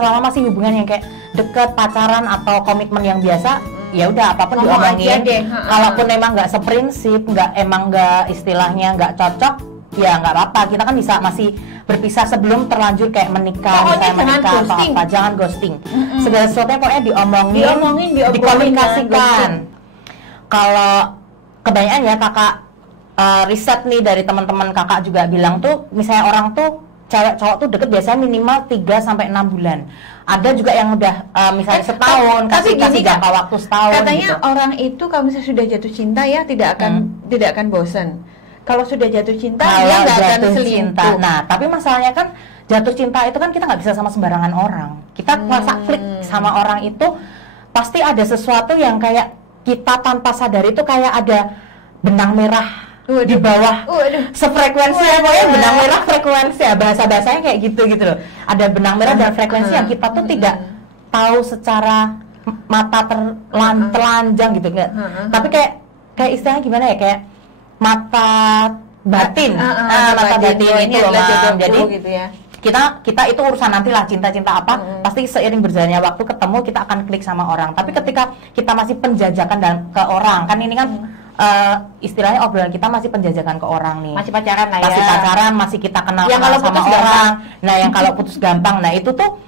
selama masih hubungan yang kayak deket, pacaran atau komitmen yang biasa, ya udah apapun diomongin. Kalaupun emang nggak seprinsip, nggak istilahnya nggak cocok, ya nggak apa-apa. Kita kan bisa masih berpisah sebelum terlanjur kayak menikah, misalnya menikah atau apa. Jangan ghosting. Segala sesuatunya pokoknya diomongin, dikomunikasikan. Kalau kebanyakan ya kakak riset nih dari teman-teman kakak juga bilang tuh, misalnya orang tuh cewek cowok tuh deket biasanya minimal 3-6 bulan. Ada juga yang udah misalnya setahun, kasih jangka waktu setahun. Katanya gitu. orang itu kalau misalnya sudah jatuh cinta ya tidak akan bosan. Kalau sudah jatuh cinta dia nggak akan selingkuh. Nah, tapi masalahnya kan jatuh cinta itu kan kita nggak bisa sama sembarangan orang. Kita merasa klik sama orang itu pasti ada sesuatu yang kayak kita tanpa sadar itu kayak ada benang merah di bawah sefrekuensi ya, pokoknya benang merah frekuensi ya, bahasa-bahasanya kayak gitu loh. Ada benang merah dan frekuensi yang kita tuh tidak tahu secara mata telanjang gitu kan. Tapi kayak istilahnya gimana ya, kayak mata batin. Mata batin itu loh, jadi gitu ya. Kita itu urusan nantilah, cinta apa pasti seiring berjalannya waktu ketemu kita akan klik sama orang. Tapi ketika kita masih penjajakan dan ke orang, kan ini kan istilahnya obrolan kita masih penjajakan ke orang nih, masih pacaran lah ya, masih pacaran, masih kita kenal sama orang gampang. Nah yang kalau putus gampang, nah itu tuh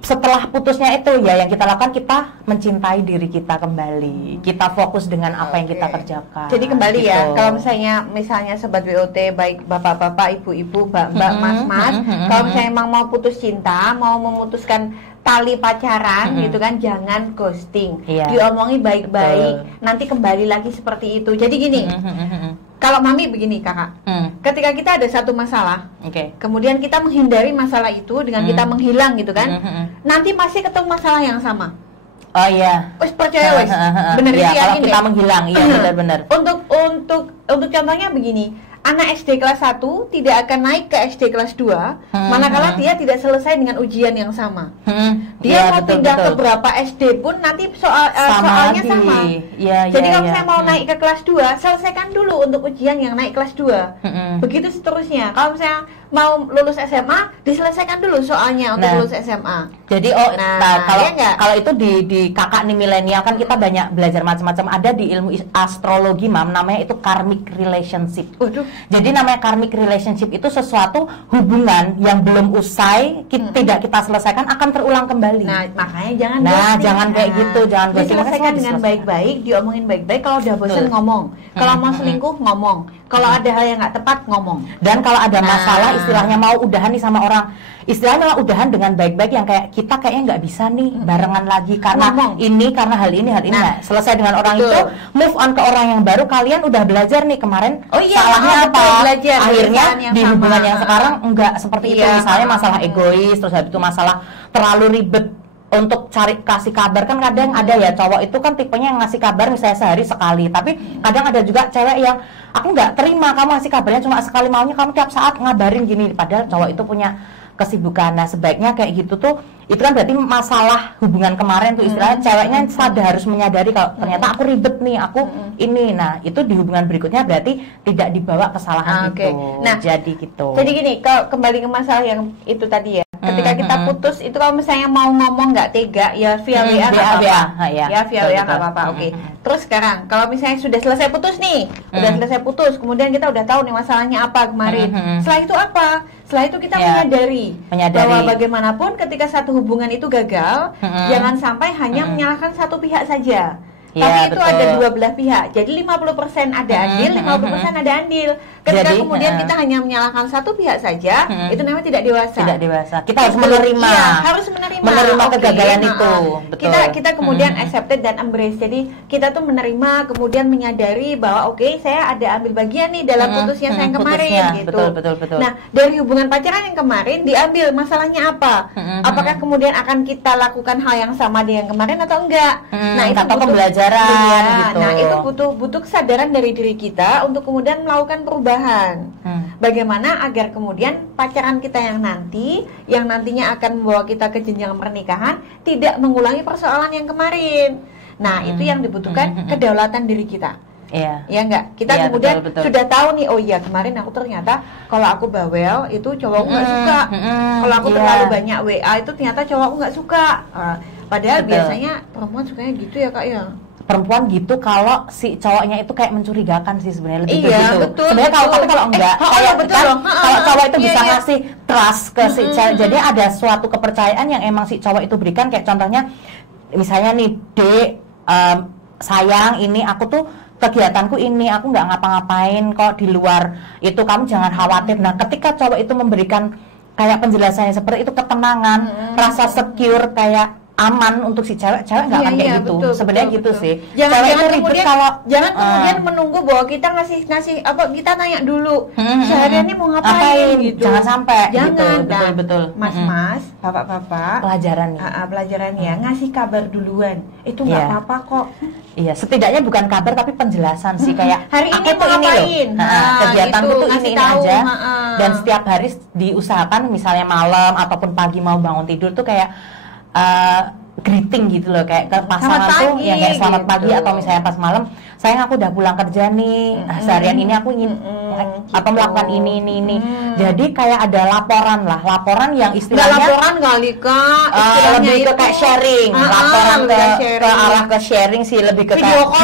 setelah putusnya itu ya yang kita lakukan, kita mencintai diri kita kembali, kita fokus dengan apa yang kita kerjakan. Jadi kembali gitu. Ya, kalau misalnya sobat WOT, baik bapak-bapak, ibu-ibu, mbak-mbak, mas-mas, kalau misalnya emang mau putus cinta, mau memutuskan tali pacaran gitu kan, jangan ghosting, diomongi baik-baik, nanti kembali lagi seperti itu. Jadi gini, kalau mami begini kakak, ketika kita ada satu masalah, kemudian kita menghindari masalah itu dengan kita menghilang gitu kan, nanti masih ketemu masalah yang sama. Oh iya. Wes percaya wes, bener ya, kalau kita menghilang, iya benar-benar. Untuk contohnya begini, anak SD kelas 1 tidak akan naik ke SD kelas 2 manakala dia tidak selesai dengan ujian yang sama. Dia mau pindah ke berapa SD pun nanti soalnya sama. Jadi kalau saya mau naik ke kelas 2, selesaikan dulu untuk ujian yang naik kelas 2. Begitu seterusnya. Kalau misalnya mau lulus SMA, diselesaikan dulu soalnya untuk lulus SMA. Jadi kalau itu di kakak nih milenial kan kita banyak belajar macam-macam. Ada di ilmu astrologi namanya itu karmic relationship. Jadi namanya karmic relationship itu sesuatu hubungan yang belum usai tidak kita selesaikan akan terulang kembali. Nah, makanya jangan jangan kayak gitu, jangan diselesaikan dengan baik-baik, diomongin baik-baik. Kalau udah bosan ngomong, kalau mau selingkuh ngomong, kalau ada hal yang nggak tepat ngomong. Dan kalau ada masalah istilahnya mau udahan nih sama orang, istilahnya malah udahan dengan baik-baik yang kayak kita kayaknya nggak bisa nih barengan lagi karena karena hal ini. Nah, selesai dengan orang itu, move on ke orang yang baru. Kalian udah belajar nih kemarin salahnya apa, akhirnya di hubungan yang sekarang enggak seperti itu. Misalnya masalah egois, terus habis itu masalah terlalu ribet untuk kasih kabar. Kan kadang ada ya cowok itu kan tipenya yang ngasih kabar misalnya sehari sekali, tapi kadang ada juga cewek yang aku nggak terima kamu ngasih kabarnya cuma sekali, maunya kamu tiap saat ngabarin gini, padahal cowok itu punya kesibukan. Nah sebaiknya kayak gitu tuh, itu kan berarti masalah hubungan kemarin tuh istilahnya ceweknya harus menyadari kalau ternyata aku ribet nih, aku ini. Nah itu di hubungan berikutnya berarti tidak dibawa kesalahan itu. Nah jadi gitu. Jadi gini, kalau kembali ke masalah yang itu tadi ya, ketika kita putus itu kalau misalnya mau ngomong nggak tega ya via WA nggak apa-apa, ya via WA nggak apa-apa. Terus sekarang kalau misalnya sudah selesai putus nih, kemudian kita udah tahu nih masalahnya apa kemarin. Setelah itu apa? Setelah itu kita menyadari bahwa bagaimanapun ketika satu hubungan itu gagal, jangan sampai hanya menyalahkan satu pihak saja. Tapi itu ada dua belah pihak. Jadi 50% ada andil, 50% ada andil. Ketika kemudian kita hanya menyalahkan satu pihak saja, itu namanya tidak dewasa. Tidak dewasa. Kita harus menerima. Harus menerima kegagalan itu. Kita kemudian accepted dan embrace. Jadi kita tuh menerima, kemudian menyadari bahwa saya ada ambil bagian nih dalam putusnya saya yang kemarin gitu. Betul. Nah, dari hubungan pacaran yang kemarin diambil masalahnya apa? Apakah kemudian akan kita lakukan hal yang sama dengan yang kemarin atau enggak? Nah, itu butuh pembelajaran gitu. Nah, itu butuh kesadaran dari diri kita untuk kemudian melakukan perubahan. Bagaimana agar kemudian pacaran kita yang nantinya akan membawa kita ke jenjang pernikahan tidak mengulangi persoalan yang kemarin. Nah, itu yang dibutuhkan kedaulatan diri kita. Ya enggak? Kita kemudian betul. Sudah tahu nih, oh iya kemarin aku ternyata kalau aku bawel itu cowokku nggak suka. Kalau aku terlalu banyak WA itu ternyata cowokku nggak suka. Padahal biasanya perempuan sukanya gitu ya Kak ya. Perempuan gitu kalau si cowoknya itu kayak mencurigakan sih sebenarnya lebih gitu. Betul. Sebenarnya kalau enggak, kalau cowok itu bisa ngasih trust ke si cewek. Jadi ada suatu kepercayaan yang emang si cowok itu berikan, kayak contohnya misalnya nih, Dek, sayang, ini aku tuh kegiatanku ini, aku nggak ngapa-ngapain kok di luar itu, kamu jangan khawatir. Nah, ketika cowok itu memberikan kayak penjelasannya seperti itu, ketenangan, rasa secure, kayak aman untuk si cewek nggak akan kayak gitu. Sebenarnya gitu sih. Jangan kemudian menunggu bahwa kita ngasih apa, kita tanya dulu seharian ini mau ngapain gitu. Jangan sampai. Jangan. Gitu. Betul. Mas, bapak-bapak. Pelajaran ya, ngasih kabar duluan. Itu nggak apa-apa kok. Iya, setidaknya bukan kabar tapi penjelasan sih, kayak hari ini mau ngapain. Kegiatanku tuh ini aja. Dan setiap hari diusahakan misalnya malam ataupun pagi mau bangun tidur tuh kayak greeting gitu loh, kayak ke pasangan tuh yang kayak selamat pagi, atau misalnya pas malam, sayang aku udah pulang kerja nih, seharian ini aku ingin apa melakukan ini. Jadi kayak ada laporan yang istilahnya laporan kali Kak, lebih ke kayak sharing, laporan ke arah ke sharing sih, lebih ke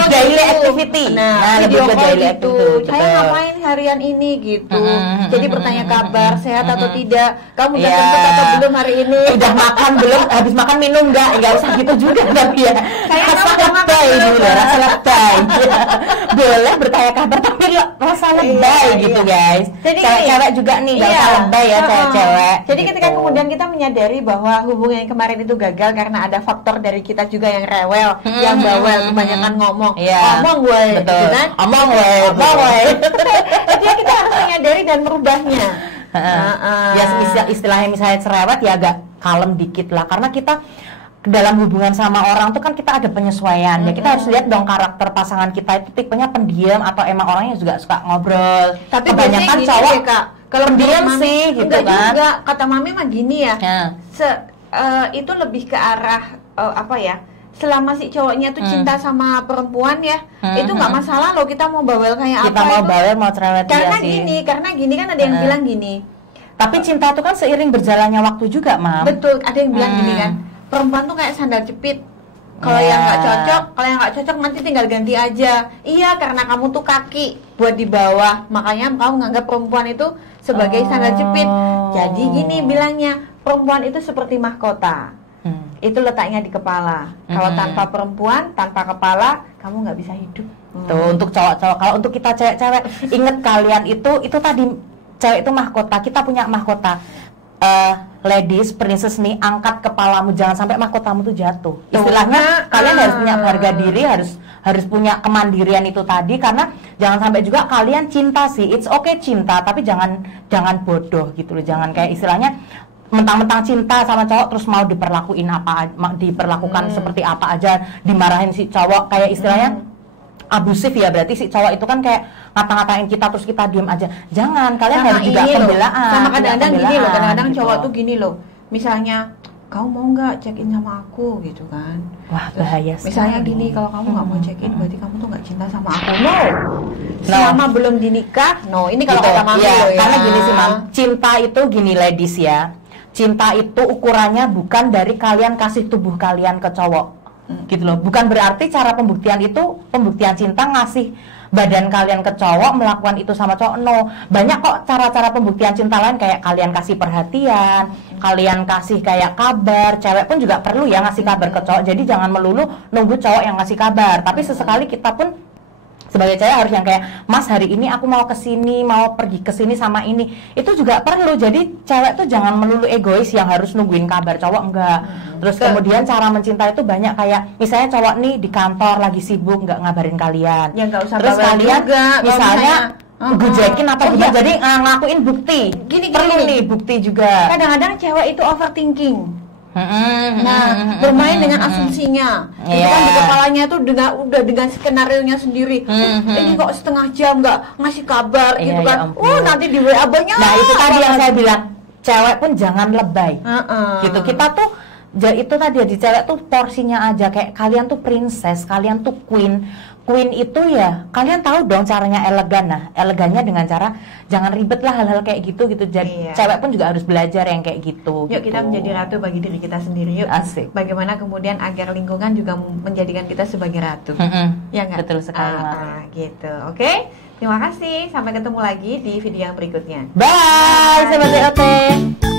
daily activity. Nah, lebih ke daily activity. Saya ngapain harian ini gitu. Jadi bertanya kabar, sehat atau tidak, kamu udah kentut atau belum hari ini, udah makan belum, habis makan minum nggak usah gitu juga, tapi ya rasa lebay gitu, rasa lebay. Boleh bertanya kabar tapi rasa lebay gitu guys. Jadi cewek juga nih nggak usah lebay ya, cewek. Jadi ketika kemudian kita menyadari bahwa hubungan yang kemarin itu gagal karena ada faktor dari kita juga yang rewel, yang bawel, kebanyakan ngomong gue, betul kan? Omong gue. Jadi kita harus menyadari dan merubahnya. Ya istilahnya misalnya cerewet ya agak kalem dikit lah, karena kita dalam hubungan sama orang tuh kan kita ada penyesuaian. Ya kita harus lihat dong karakter pasangan kita itu tipenya pendiam atau emang orangnya juga suka ngobrol. Tapi kebanyakan cowok kalau pendiam sih gitu kan. Juga kata mami mah gini ya. Itu lebih ke arah apa ya? Selama si cowoknya tuh cinta sama perempuan ya, itu nggak masalah loh kita mau bawel kayak kita mau bawel mau cerewet. Karena gini kan ada yang bilang gini. Tapi cinta itu kan seiring berjalannya waktu juga, Mam. Betul, ada yang bilang gini kan. Perempuan tuh kayak sandal jepit. Kalau yang nggak cocok nanti tinggal ganti aja. Iya, karena kamu tuh kaki buat di bawah, makanya kamu nganggap perempuan itu sebagai sandal jepit. Jadi gini bilangnya, perempuan itu seperti mahkota. Itu letaknya di kepala. Kalau tanpa perempuan, tanpa kepala, kamu nggak bisa hidup. Tuh untuk cowok-cowok. Kalau untuk kita cewek-cewek, ingat kalian itu tadi, cewek itu mahkota. Kita punya mahkota. Ladies, princess nih, angkat kepalamu, jangan sampai mahkotamu tuh jatuh. Istilahnya kalian harus punya harga diri, harus punya kemandirian itu tadi, karena jangan sampai juga kalian cinta sih, it's okay cinta, tapi jangan bodoh gitu loh, jangan kayak istilahnya mentang-mentang cinta sama cowok terus mau diperlakukan seperti apa aja, dimarahin si cowok, kayak istilahnya abusif ya, berarti si cowok itu kan kayak ngata-ngatain kita terus kita diem aja. Jangan, kalian harus juga pembelaan. Sama kadang-kadang gini loh, kadang-kadang gitu. Cowok tuh gini loh, misalnya kamu mau nggak check in sama aku gitu kan. Wah bahaya sekali. Misalnya gini, kalau kamu nggak mau check in berarti kamu tuh nggak cinta sama aku. No, selama belum dinikah, no. Ini kalau kata mami loh ya. Karena gini sih Mam, cinta itu gini ladies ya, cinta itu ukurannya bukan dari kalian kasih tubuh kalian ke cowok gitu loh. Bukan berarti cara pembuktian cinta ngasih badan kalian ke cowok, melakukan itu sama cowok. No, banyak kok cara-cara pembuktian cinta lain, kayak kalian kasih perhatian, kalian kasih kayak kabar. Cewek pun juga perlu ya ngasih kabar ke cowok. Jadi jangan melulu nunggu cowok yang ngasih kabar, tapi sesekali kita pun sebagai cewek harus yang kayak, Mas hari ini aku mau kesini, mau pergi kesini sama ini. Itu juga perlu. Jadi cewek tuh jangan melulu egois yang harus nungguin kabar cowok, enggak. Terus kemudian cara mencintai itu banyak, kayak misalnya cowok nih di kantor lagi sibuk nggak ngabarin kalian. Ya nggak usah. Terus kalian juga, misalnya gujekin apa juga, jadi ngelakuin bukti. Gini. Nih bukti juga. Kadang-kadang cewek itu overthinking. Bermain dengan asumsinya. Itu kan di kepalanya tuh dengan skenario-nya sendiri. Ini kok setengah jam nggak ngasih kabar gitu kan. Nanti di WA banyak. Nah, itu tadi yang saya bilang, cewek pun jangan lebay. Gitu. Kita tuh itu tadi di cewek tuh porsinya aja, kayak kalian tuh princess, kalian tuh queen. Queen itu ya, kalian tahu dong caranya elegan. Nah, elegannya dengan cara jangan ribet lah hal-hal kayak gitu. Jadi cewek pun juga harus belajar yang kayak gitu. Yuk kita menjadi ratu bagi diri kita sendiri. Yuk. Asik. Bagaimana kemudian agar lingkungan juga menjadikan kita sebagai ratu. Ya nggak? Betul sekali. Gitu. Oke. Terima kasih. Sampai ketemu lagi di video yang berikutnya. Bye. Sobat DOT.